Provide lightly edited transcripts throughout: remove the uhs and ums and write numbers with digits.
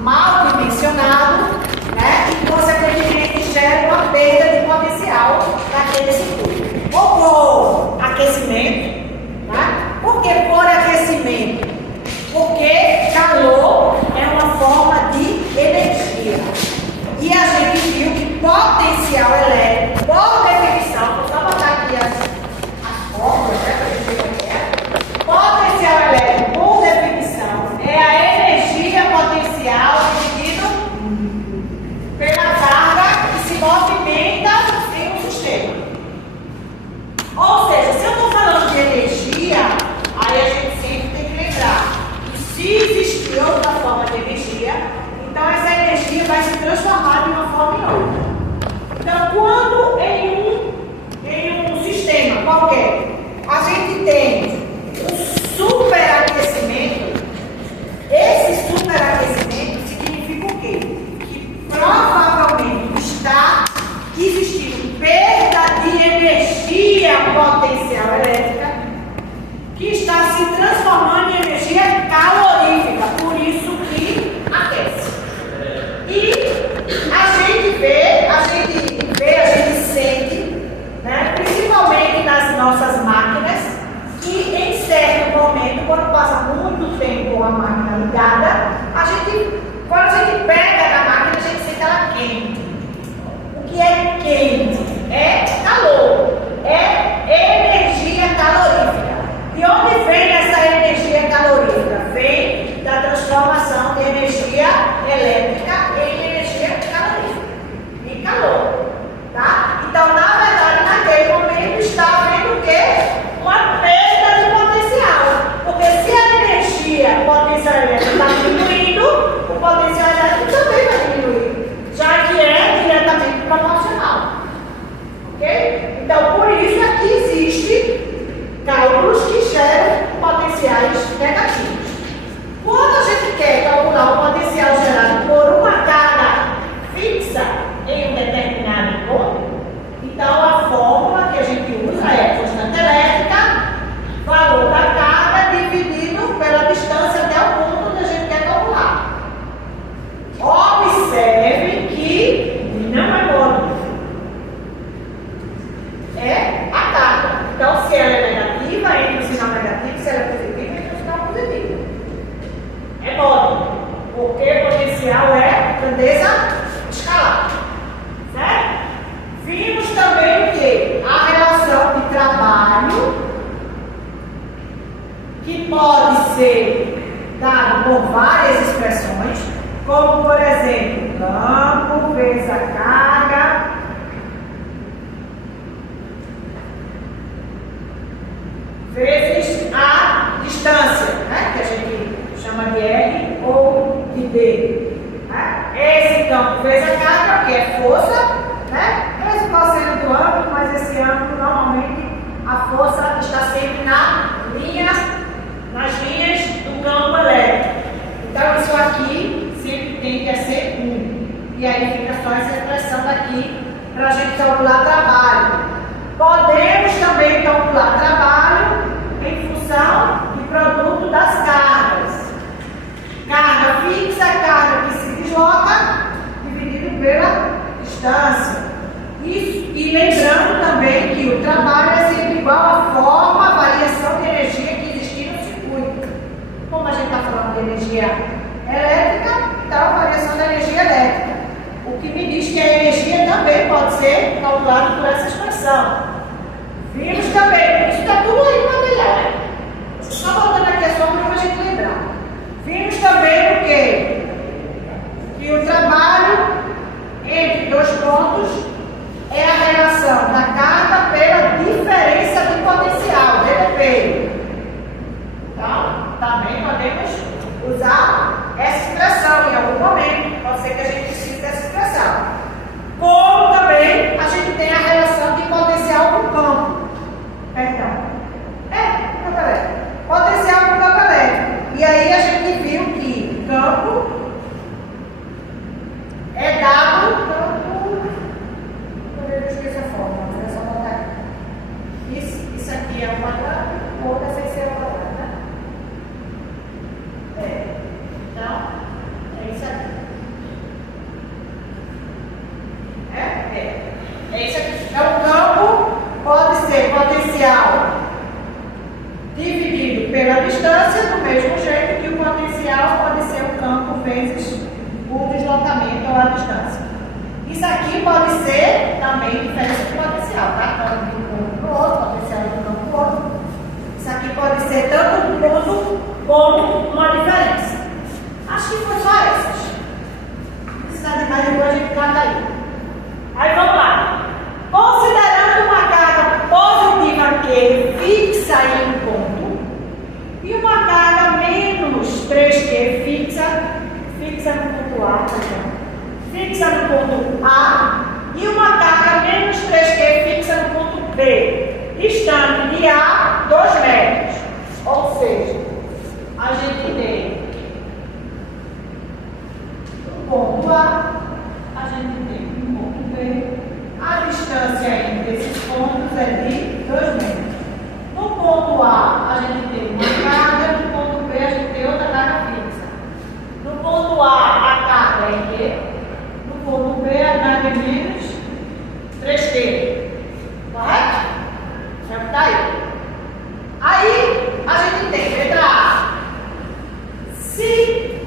mal dimensionado, né? E consequentemente gera uma perda de potencial naquele circuito. Ou por aquecimento, né? Por que por aquecimento? Porque calor é uma forma de energia. E a gente viu que potencial elétrico, por definição, vou só botar aqui as fórmulas, né, para a gente ver o que é. Potencial elétrico, por definição, é a energia potencial dividido pela carga que se movimenta em um sistema. Ou seja, se eu estou falando de energia, aí a gente sempre tem que lembrar que se existir outra forma de energia, então essa energia vai se transformar de uma forma em outra. Então, quando em um sistema qualquer a gente tem um superaquecimento, esse superaquecimento significa o quê? Que provavelmente está existindo perda de energia potencial elétrica que está se transformando em energia calorífica, por isso que aquece. E a gente sente, né, principalmente nas nossas máquinas, que em certo momento, quando passa muito tempo a máquina ligada, quando a gente pega na máquina, a gente sente ela quente. O que é quente? É calor, é energia calorífica. De onde vem essa energia calorífica? Vem da transformação de energia elétrica em energia calorífica, em calor, tá? Então, na verdade, naquele momento está havendo o quê? Uma perda de potencial, porque se a energia potencial elétrica está diminuindo, o potencial elétrico também vai diminuir, já que é diretamente proporcional, ok? Então, por isso é que existe cálculos que geram potenciais negativos. Quando a gente quer calcular o potencial gerado por uma carga fixa em um determinado ponto, então a fórmula que a gente usa é constante elétrica, valor da carga dividido pela distância até o ponto que a gente quer calcular. Observe que não é módulo, é a carga. Então, se ela é negativa, entra o sinal negativo; se ela é positiva, entra o sinal positivo. É módulo, porque potencial é grandeza escalar. Certo? Vimos também o quê? A relação de trabalho, que pode ser dada por várias expressões, como, por exemplo, campo vezes a carga vezes a distância, né? Que a gente chama de R ou de D. Né? Esse campo vezes a carga, que é força, né? Esse cosseno do ângulo, mas esse ângulo normalmente a força está sempre nas linhas do campo elétrico. Então isso aqui sempre tem que ser 1. E aí fica só essa expressão daqui para a gente calcular trabalho. Podemos também calcular trabalho em função do produto das cargas. Carga fixa, carga que se desloca, dividido pela distância. E lembrando também que o trabalho é sempre igual à forma, a variação de energia que existir no circuito. Como a gente está falando de energia elétrica, então a variação da energia elétrica. O que me diz que a energia também pode ser calculada por essa expressão. Vimos também, isso está tudo aí no material, né? Só voltando aqui a sombra para a gente lembrar. Vimos também o quê? Que o trabalho entre dois pontos é a relação da carga pela diferença de potencial, DDP. Então, também podemos usar essa expressão em algum momento. Pode ser que a gente precise dessa expressão. Como também a gente tem a relação de potencial com campo. Perdão. Campo elétrico. Potencial com campo elétrico. E aí a gente viu que campo é dado. Eu esqueci a forma, mas é só botar aqui. Isso aqui é o quadrado, ou outra sem ser o quadrado, né? Então, ser potencial dividido pela distância, do mesmo jeito que o potencial pode ser o campo vezes o deslocamento ou a distância. Isso aqui pode ser também diferença de potencial, tá? Tanto de um ponto para o outro, potencial de um campo para o outro. Isso aqui pode ser tanto um ponto como uma diferença. Acho que foi só essas. Não precisa de mais, depois a gente cata aí. Aí vamos lá. Considerando uma carga positiva Q fixa em um ponto e uma carga menos 3Q fixa no ponto A, fixa no ponto A e uma carga menos 3Q fixa no ponto B, distante de A 2 metros. Ou seja, a gente tem no ponto A gente tem no ponto B. A distância entre esses pontos é de 2 metros. No ponto A, a gente tem uma carga, no ponto B, a gente tem outra carga fixa. No ponto A, a carga é Q. No ponto B, a carga é menos 3Q. Correto? Já está aí. Aí, a gente tem letra A. Se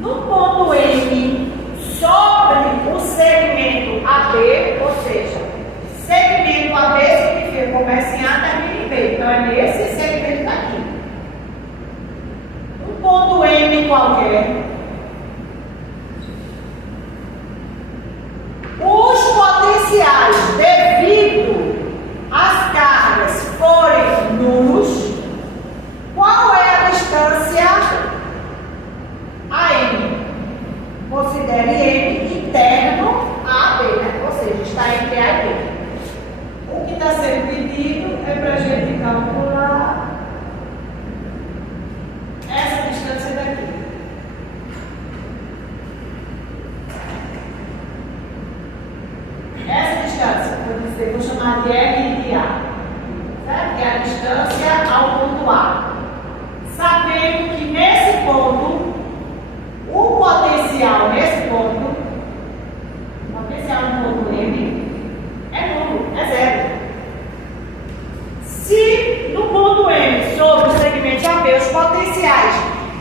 no ponto M sobre o segmento AB, ou seja, segmento AB significa começa em A, termina em B. Então, é nesse segmento daqui. Um ponto M qualquer. Os potenciais devido às cargas forem nulos, qual é a distância a M? Considere M interno a B, né? Ou seja, está entre A e B. O que está sendo pedido é para a gente calcular essa distância daqui. Essa distância, vou chamar de R e de A, certo? Que é a distância ao ponto A. Sabendo que nesse ponto, o potencial nesse ponto, o potencial no ponto M, é nulo, é zero. Se no ponto M, sobre o segmento AB, os potenciais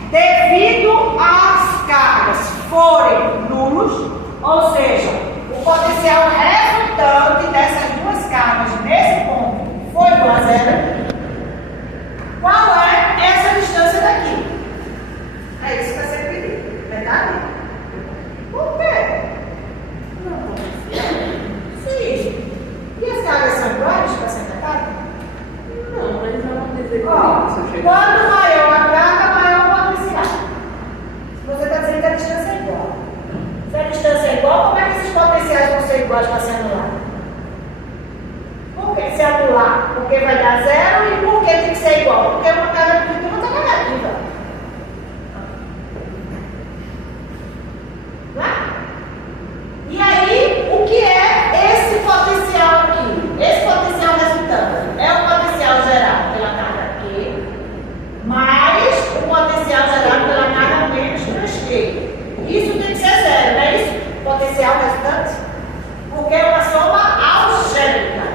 devido às cargas forem nulos, ou seja, o potencial resultante dessas duas cargas nesse ponto foi igual a zero, qual é essa distância daqui? É isso que vai ser pedido, verdade? Por quê? Sim. E as cargas são iguais para ser verdade? Não, mas não vamos dizer que quanto maior a carga, maior o potencial. Se você está dizendo que a distância é igual. Se a distância é igual, como é que esses potenciais vão ser iguais para se anular? Por que se anular? Porque vai dar zero e por que tem que ser igual? Porque uma carga positiva e outra negativa. E aí, o que é esse potencial aqui? Esse potencial resultante é o potencial gerado pela carga Q mais o potencial gerado pela carga menos 3Q. Isso tem que ser zero, não é isso? Potencial resultante? Porque é uma soma algébrica.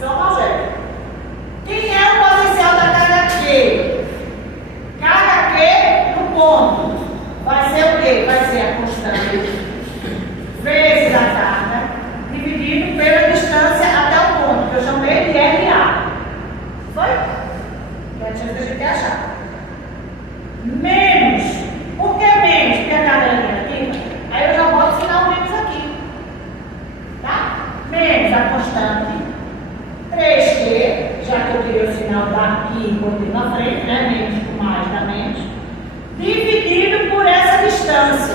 Soma algébrica. Quem é o potencial da carga Q? Carga Q no ponto. Vai ser o quê? Vai ser a constante vezes a carga, dividido pela distância até o ponto, que eu chamei de RA. Foi? Que é a distância que a gente quer achar. Menos. Por que menos? Porque a carga é negativa. Aí eu já boto o sinal menos aqui. Tá? Menos a constante 3Q, já que eu tirei o sinal daqui e botei na frente, né? Menos com mais dá menos. Dividido por essa distância.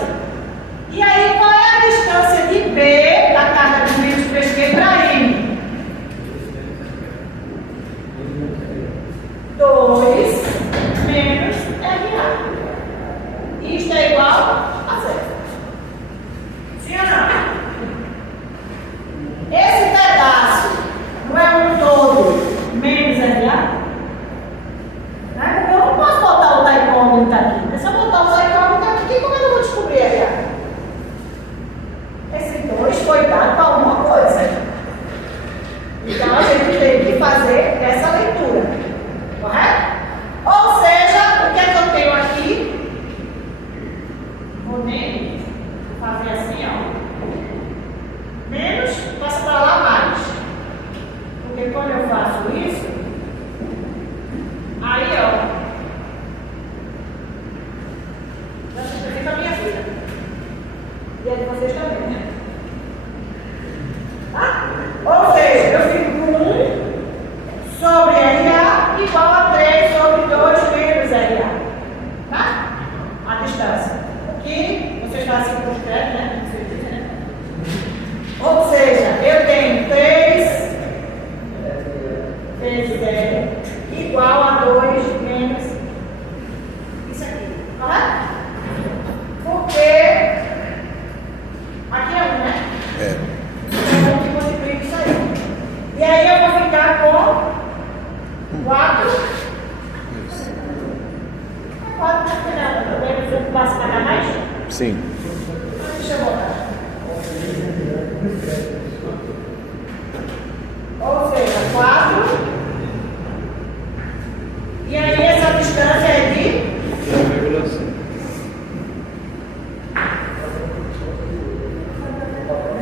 fazer assim, ó. Menos, passa para lá mais. Porque quando eu faço isso, aí, ó, já simplifica a minha vida. E a de vocês também, né? Tá? Ou seja, eu fico com 1 sobre RA igual a 3 sobre 2 menos RA. Tá? A distância. Que vocês fazem com os créditos, né? Ou seja, eu tenho 3 vezes R igual a 2 menos isso aqui. Correto? Porque aqui é 1, né? É. Então eu multiplico isso aí. E aí eu vou ficar com 4. 4 no final. Eu posso pagar mais? Sim. Deixa eu botar. Ou seja, 4. E aí essa distância é de 0,5.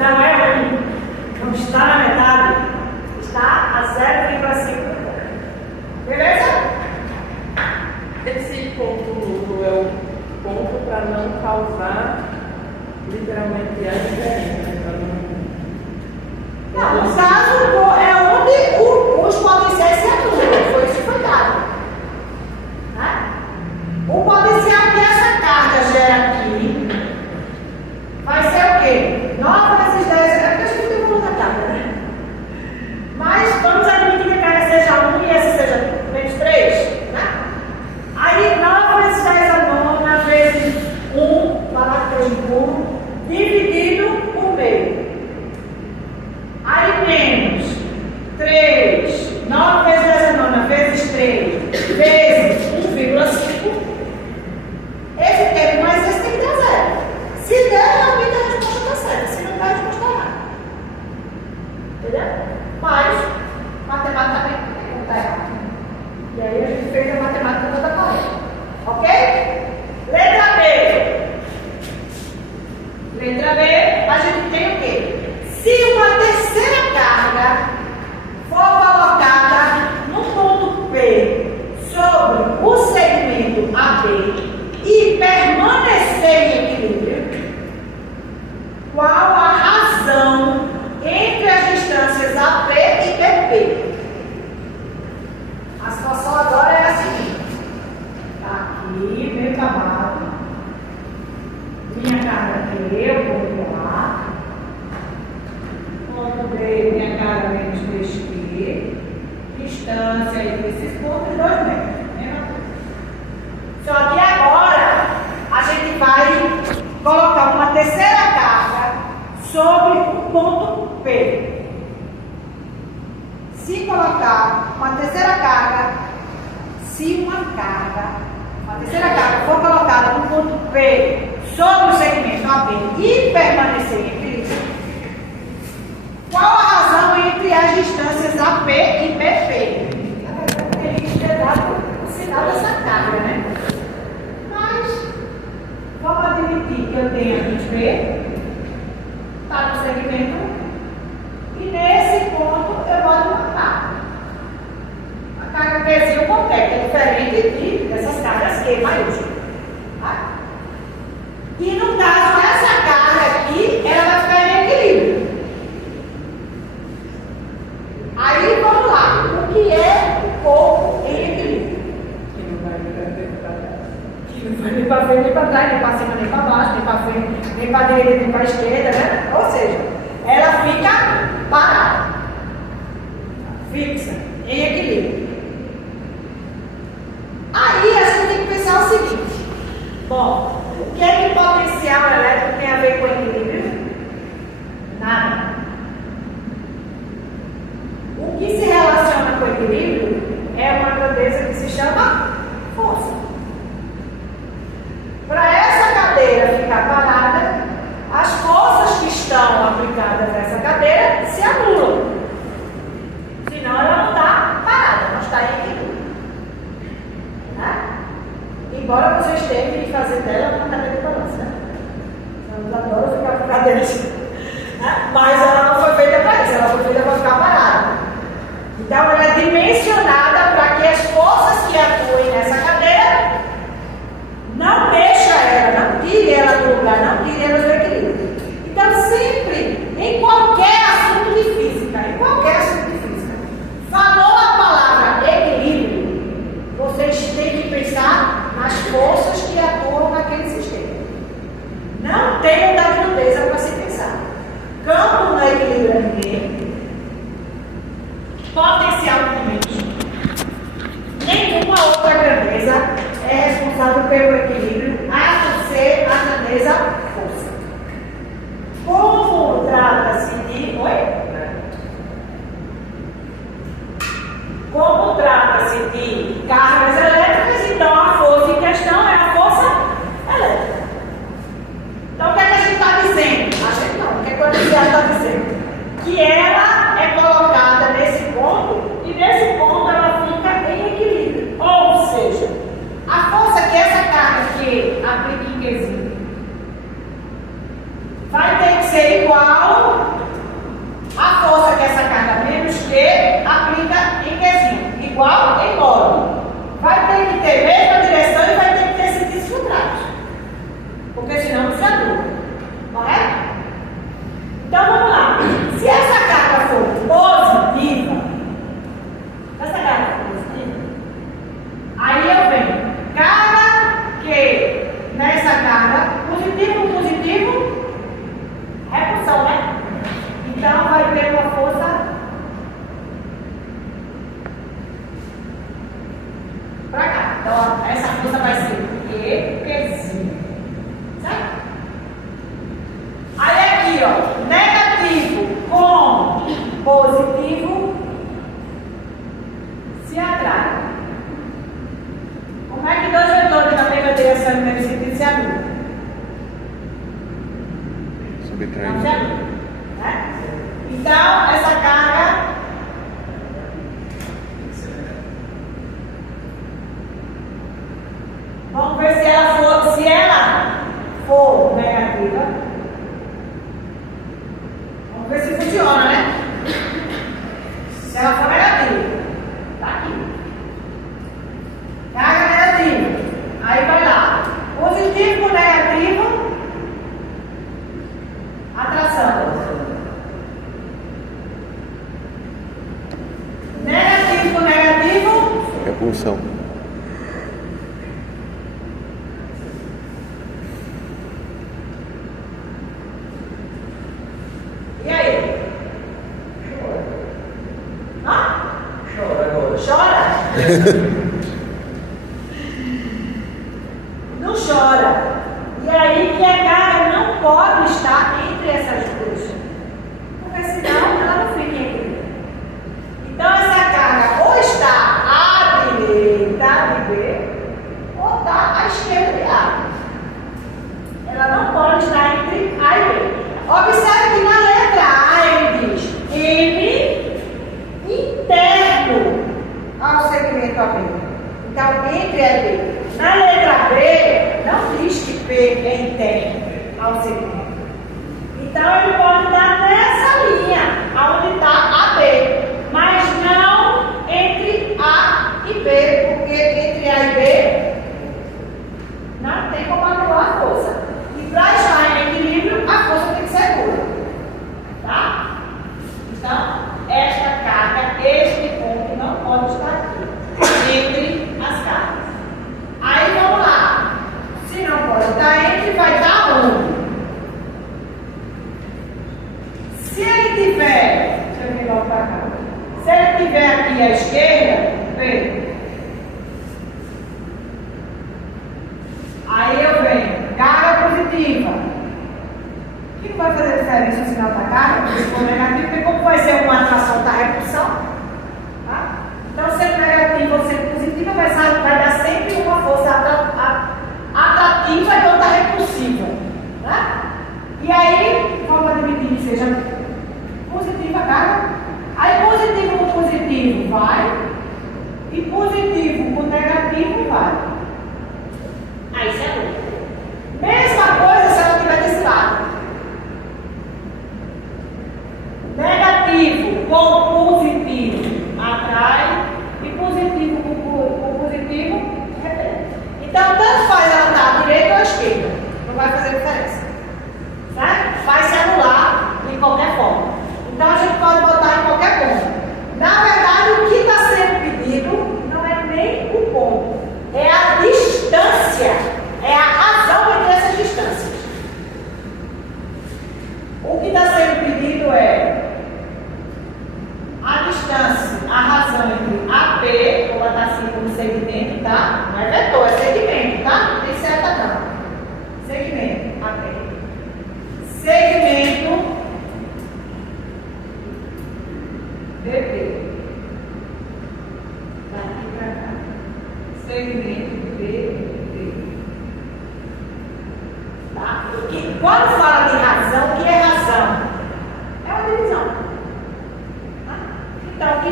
não é 1. Não está na metade. Está a 0,5. Beleza? Esse ponto nulo é o ponto para não causar literalmente a diferença, né? Não, no caso é onde os potenciais se anulam. Foi isso que foi dado. Né? O potencial que essa carga gera aqui vai ser o quê? 9 vezes 10. É porque a gente tem um valor da carga, né? Mas vamos admitir que a carga seja 1 e essa seja menos 3. Né? Aí 9 vezes 10 a nona vezes 1, lá na 3 de burro, dividido por meio. Aí menos 3, 9 vezes 10 a nona vezes 3, vezes 1,5. Esse termo mais esse tem que dar 0. Se der, realmente a resposta está certa. Se não der, a resposta está errada. Entendeu? Mas, matematicamente, não está errado. E aí a gente fez a matemática toda correta. Ok? Letra B. Letra B, a gente tem o quê? Se uma terceira carga for colocada no ponto P sobre o segmento AB e permanecer em equilíbrio, qual a razão entre as distâncias AP e BP? A situação agora é a seguinte. Está aqui, meio camado. Minha carga aqui, eu vou lá. Ponto B, minha carga menos 3P. Distância entre esses pontos, 2 metros. Mesma coisa. Só que agora a gente vai colocar uma terceira carga sobre o ponto P. Se colocar uma terceira carga, uma terceira carga for colocada no ponto P sobre o segmento AB e permanecer em equilíbrio, qual a razão entre as distâncias AP e BP? Porque a gente tem dado o sinal dessa carga, né? Mas, vamos admitir que eu tenho aqui P, está no segmento 1, e nesse ponto eu vou levantar. A carga Qzinho completa, é diferente dessas cargas Q maiúsculas. Tá? E no caso, essa carga aqui, ela vai ficar em equilíbrio. Aí vamos lá, o que é o corpo em equilíbrio? Que não vai Que não vai nem para frente, nem para trás, nem para cima, nem para baixo, nem para frente, nem para direita, nem para esquerda, né? Ou seja, ela fica parada, fixa, em equilíbrio. Aí a gente tem que pensar o seguinte: bom, o que é que o potencial elétrico tem a ver com equilíbrio? Nada. O que se relaciona com equilíbrio é uma grandeza que se chama força. Para essa cadeira ficar parada, as forças que estão aplicadas nessa cadeira se anulam. Senão ela não está parada, não está em equilíbrio. Né? Embora vocês tenham que fazer dela uma cadeira de balanço. Né? Eu adoro ficar com cadeiras. Mas ela não foi feita para isso, ela foi feita para ficar parada. Então ela é dimensionada para que as forças que atuem nessa cadeira não mexa ela, não tire ela do lugar, não tire ela do equilíbrio. Então sempre, em qualquer assunto de física, falou a palavra equilíbrio, vocês têm que pensar nas forças que atuam naquele sistema. Não tem da grandeza para se pensar. Campo não equilibra ninguém. Potencial limite. Nenhuma outra grandeza é responsável pelo equilíbrio, a não ser a grandeza força. Como trata-se de. Oi? Como trata-se de cargas elétricas, então a força em questão é a força elétrica. Então o que é que a gente está dizendo? A gente não, o que é que o Odisseu está dizendo? Que ela é colocada nesse ponto e nesse ponto ela fica em equilíbrio. Ou seja, a força que essa carga que aplica em quesinho vai ter que ser igual à força que essa carga menos que aplica em quesinho. Igual em módulo. Vai ter que ter mesma direção e vai ter que ter sentidos contrários. Porque senão não se anula. Correto? Então vamos lá. Se essa carga for positiva, aí eu venho. Carga que nessa carga, positivo, repulsão, né? Então vai ter uma força para cá. Então essa força vai ser Ezinho. Certo? Aí aqui, ó, negativo com positivo se atrai. Como é que dois vetores na mesma direção e no mesmo sentido se anulam? Subtraindo. Não se anulam, né? Então, essa carga vamos ver se ela for negativa. Vamos ver se funciona, né? Se ela for negativa, tá aqui. Carga negativa. Aí vai lá. Positivo com negativo. Atração. Negativo com negativo. Repulsão. E aí? Chora? Não chora. E aí que a carga não pode estar entre essas duas. Porque senão ela não fica em equilíbrio. Então essa carga ou está à direita de B ou está à esquerda de A. Ela não pode estar entre A e B. Observe que na letra A ele diz M interno ao segmento AB. Então, entre A e B. Na letra B, não diz que P é interno ao segmento. Então, ele pode estar nessa linha, onde está AB, mas não entre A e B, porque entre A e B não tem como anular a força. E para estar em equilíbrio, a força tem que ser nula. Tá? Então, esta carga, este ponto não pode estar aqui, entre as cargas. Aí vamos lá. Se não pode estar entre, vai estar onde? Se ele tiver, deixa eu virar para cá. Se ele tiver aqui à esquerda, vem. Aí eu venho, carga positiva. O que vai fazer diferença o sinal da carga? Se for negativo, porque como vai ser uma atração da repulsão, tá? Então, sendo negativo ou sendo positiva, vai dar sempre uma força atrativa e outra repulsiva, né? E aí, vamos admitir que seja positiva a carga. Aí, positivo com positivo vai, e positivo com negativo vai. Aí, isso é bom. Mesma coisa se ela estiver desse lado.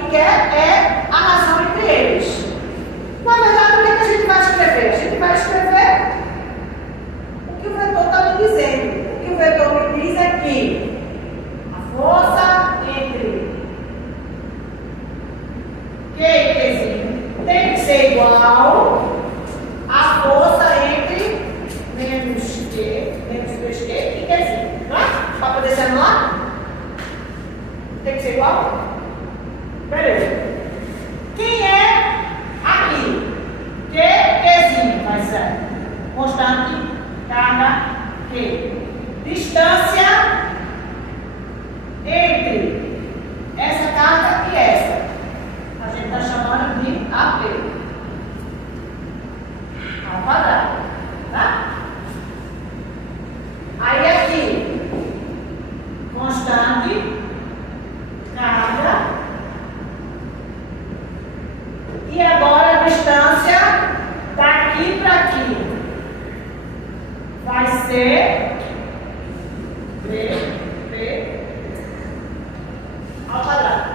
quer é a razão entre eles. Na verdade, o que a gente vai escrever? A gente vai escrever o que o vetor está me dizendo. O que o vetor me diz é que a força entre Q e Qzinho tem que ser igual à força entre menos 2Q e Qzinho. Não é? Para poder ser anular? Tem que ser igual? Beleza. Quem é aqui? Qzinho vai ser constante carga Q. Distância entre essa carga e essa. A gente está chamando de AP. Ao quadrado. Tá? Aí aqui, constante carga. E agora a distância daqui para aqui vai ser B ao quadrado.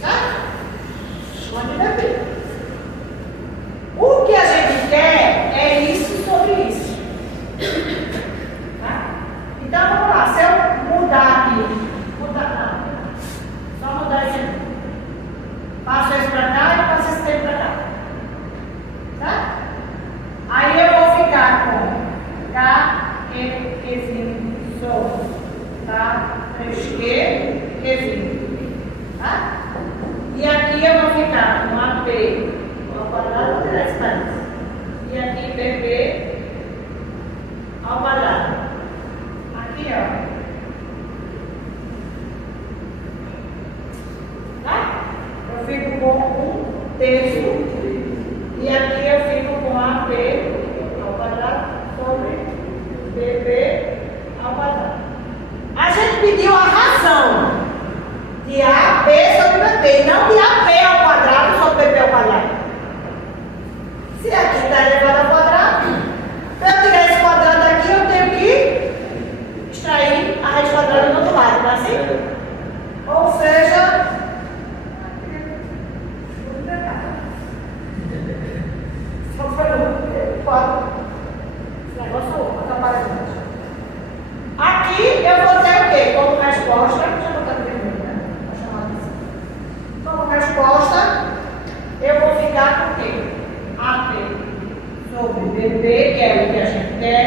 Certo? Onde vai ver? O que a gente quer é isso sobre isso. Tá? Então vamos lá. Se eu mudar aqui, só mudar esse aqui. Passo esse para cá e passo esse tempo para cá. Tá? Aí eu vou ficar com Qzinho sobre Qzinho. Tá? E aqui eu vou ficar com AP ao quadrado, vou tirar esse parênteses. E aqui PP ao quadrado. Aqui, ó. Tá? Eu fico com 1/3. E aqui eu fico com AP ao quadrado sobre PP ao quadrado. A gente pediu a razão de AP sobre PP, não de AP ao quadrado sobre PP ao quadrado. Se aqui está elevado ao quadrado, para eu tirar esse quadrado daqui, eu tenho que extrair a raiz quadrada do outro lado, tá assim? Ou seja, só foi esse negócio atrapalha muito. Aqui eu vou ter o quê? Como resposta, deixa eu botar vermelho, né? Vou chamar assim. Como resposta, eu vou ficar com o quê? AP sobre BP, que é o que a gente quer,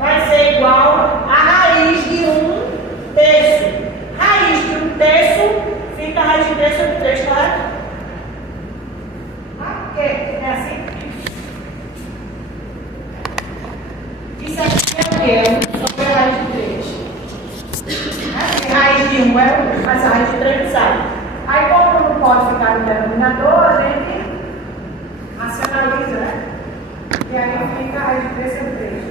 vai ser igual a raiz de 1/3. Raiz de 1/3 fica a raiz de 3 sobre 3, correto? Ok, é assim? Isso aqui é o quê? Sobre a raiz de 3. Raiz de 1 é 1, mas a raiz de 3 sai. Aí, como não pode ficar no denominador, a gente racionaliza, né? E aí fica a raiz de 3 sobre 3.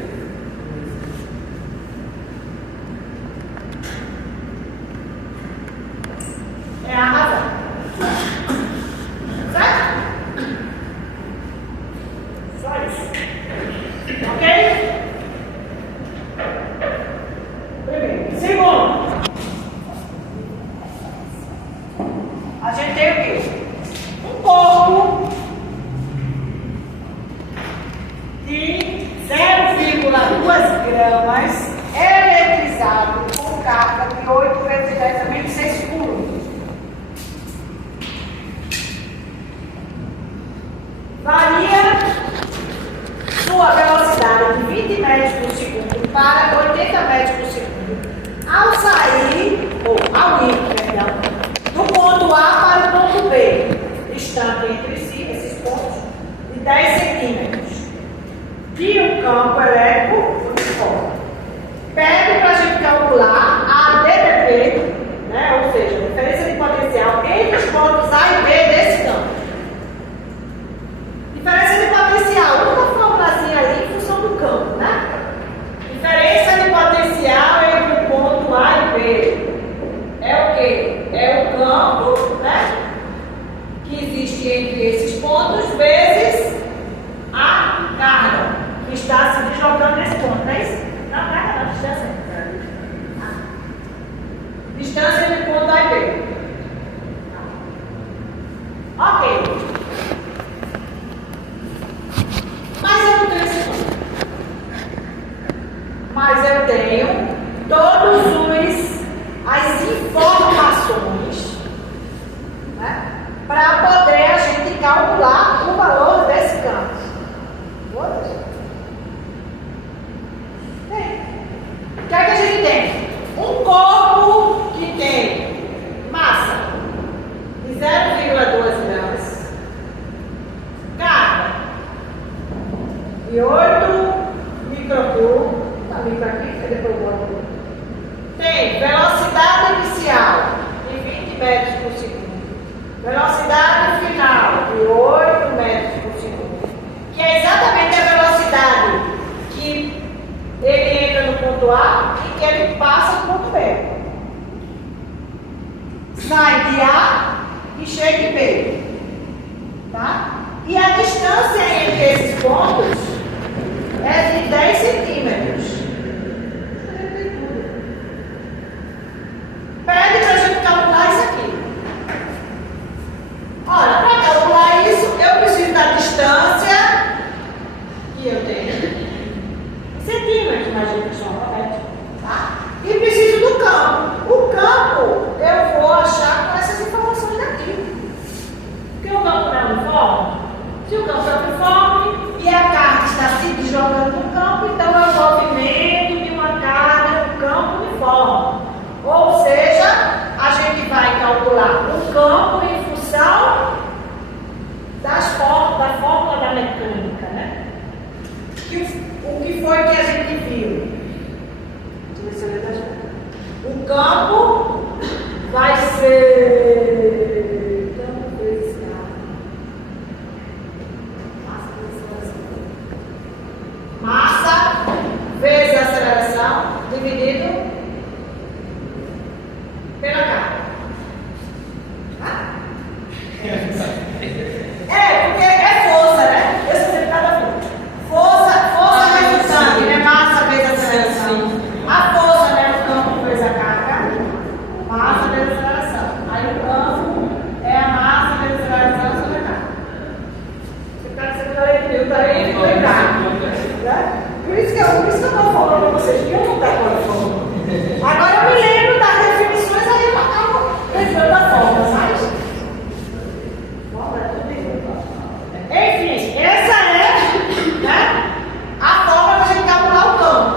É a razão. Certo? Só isso. Ok? Primeiro. Segundo. A gente tem o quê? Um corpo de 0,2 gramas eletrizado com carga de 8 vezes 10 a menos 6 coulombs. Varia sua velocidade de 20 metros por segundo para 80 metros por segundo ao sair, ou ao ir, perdão, do ponto A para o ponto B, distante entre si, esses pontos, de 10 centímetros. De um campo elétrico uniforme. Pede para a gente calcular a DDP, né, ou seja, a diferença de potencial entre os pontos A e B desse campo. Diferença de potencial, uma formulazinha ali em função do campo, né? Diferença de potencial entre o ponto A e B é o quê? É o campo, né? Que existe entre esses pontos vezes a carga que está se deslocando nesse ponto. eu tenho todas as informações, né, para poder a gente calcular o valor desse campo. O que é que a gente tem? Um corpo que tem massa de 0,2 gramas, carga de 8 microjoule, depois eu boto. Tem velocidade inicial de 20 metros por segundo, velocidade final de 8 metros por segundo, que é exatamente a velocidade que ele entra no ponto A e que ele passa no ponto B. Sai de A e chega em B. Tá? E a distância entre esses pontos é de 10 centímetros. Pede para a gente calcular isso aqui. Olha, para calcular isso, eu preciso da distância que eu tenho. Centímetros, mas gente só, tá? E preciso do campo. O campo eu vou achar com essas informações daqui. Porque o campo não é uniforme. Se o campo é uniforme e a carga está se deslocando no campo, então é o movimento de uma carga no campo uniforme. Ou seja, a gente vai calcular o campo em função da fórmula da mecânica, né? O que foi que a gente viu? O campo vai ser campo vezes massa vezes aceleração dividido pela carga. Porque é força, né? Eu sei cada força resultante, né? Massa vezes aceleração. A força, né? O campo vezes a carga. Massa vezes aceleração. Aí o campo é a massa vezes aceleração sobre a carga. Você está dizendo que eu estou lembrando. Por isso que eu estou falando para vocês que eu não estou falando. Agora eu me lembro das definições, aí eu acabo lembrando da forma, sabe? Enfim, essa é, né, a forma para a gente calcular o campo.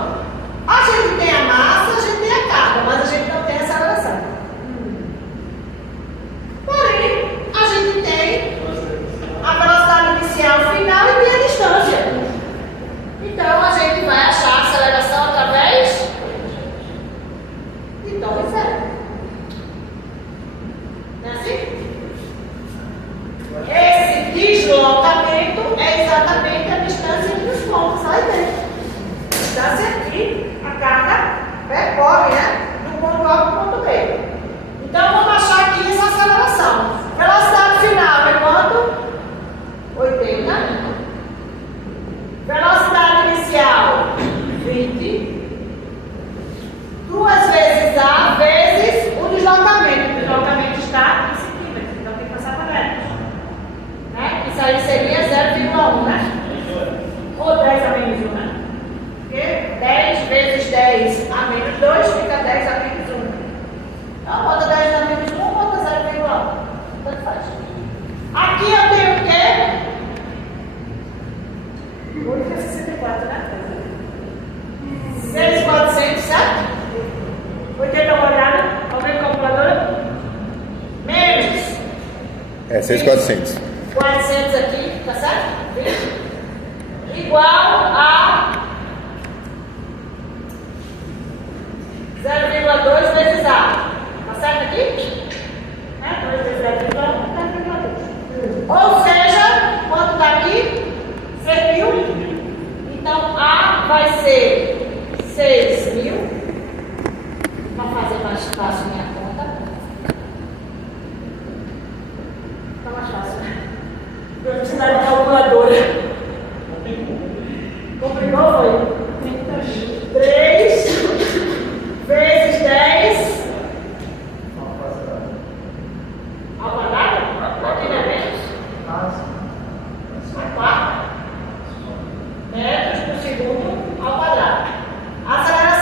A gente tem a massa, a gente tem a carga, mas a gente não tem a aceleração. Porém, a gente tem a velocidade inicial final e tem a distância. Então, a gente vai achar a aceleração através de torre zero. Não é assim? Esse deslocamento é exatamente a distância entre os pontos aí dentro. A distância aqui, a carga percorre, né? Do ponto A para o ponto B. Então, vamos achar aqui essa aceleração. Velocidade final é quanto? 80. Velocidade inicial, 20. 2 vezes A vezes o deslocamento. O deslocamento está em centímetros, então tem que passar para metros. Né? Isso aí seria 0,1, né? Ou 10 a menos 1, né? Porque 10 vezes 10 a menos 2 fica 10 a menos 1. Então, bota 10 a menos 1, bota 0,1. Tanto faz. Aqui eu tenho o quê? 8 vezes 64, né? 6.400, certo? 80 quadrado, aumenta a calculadora. Menos. 6.400. 400 aqui, tá certo? 20. Igual a 0,2 vezes A. Tá certo aqui? Né? 2 vezes 0,1, 0,2. Ou seja, quanto dá aqui? 6.000. Então, A vai ser 6.000. Para fazer mais fácil minha conta. Fica mais fácil, né? Eu preciso da calculadora. Complicou, foi? 3 vezes 10 ao quadrado? Aqui não é menos? A 4 metros por segundo ao quadrado. A aceleração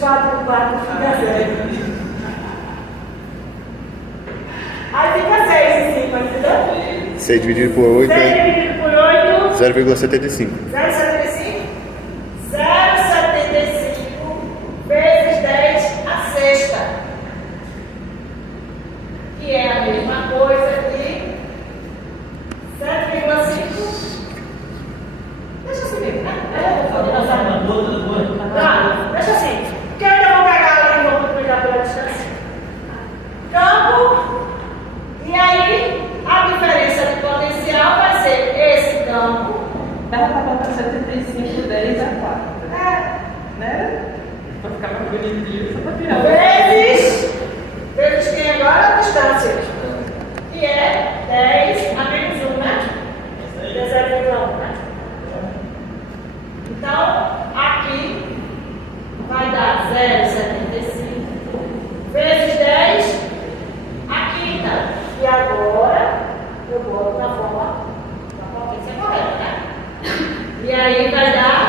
4 por 4 fica 0. Aí fica 6 em cima, entendeu? 6 dividido por 8 6 é dividido por 8. 0,75. 0,75? 0,75 vezes 10 a sexta. Que é a mesma coisa que 7,5. Deixa assim mesmo, né? Tá, deixa assim. Porque eu ainda vou pegar ali e vou multiplicar pela distância. Campo. E aí, a diferença de potencial vai ser esse campo. Dá para botar 75, 10 a 4. É. Né? Para ficar mais bonitinho, só para tirar. Vezes quem agora? A distância. Que é 10 a menos 1, né? Que é 0,1, né? Então, aqui vai dar 0,75 vezes 10 a quinta. E agora eu boto na forma da potência correta, né? E aí vai dar